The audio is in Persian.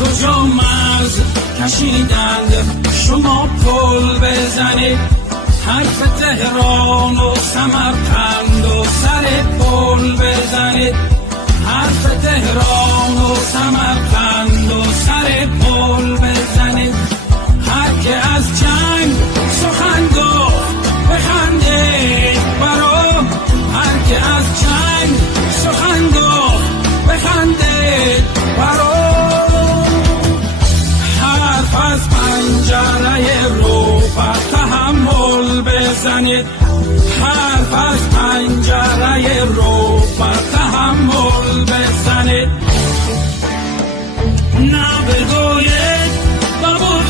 کجا مرز کشیدند شما پل بزنید، حرف تهران و سمرقند و سر پل بزنید، حرف تهران و سمرقند و سر پل بزنید. هر که از جنگ سخن گفت بخندید برو، هر که از جنگ سخن گفت بخندید برو. حرف از پنجره رو بر تحمل بزنید، حرف از پنجره رو بر تحمل بزنید. نه بگوید بابود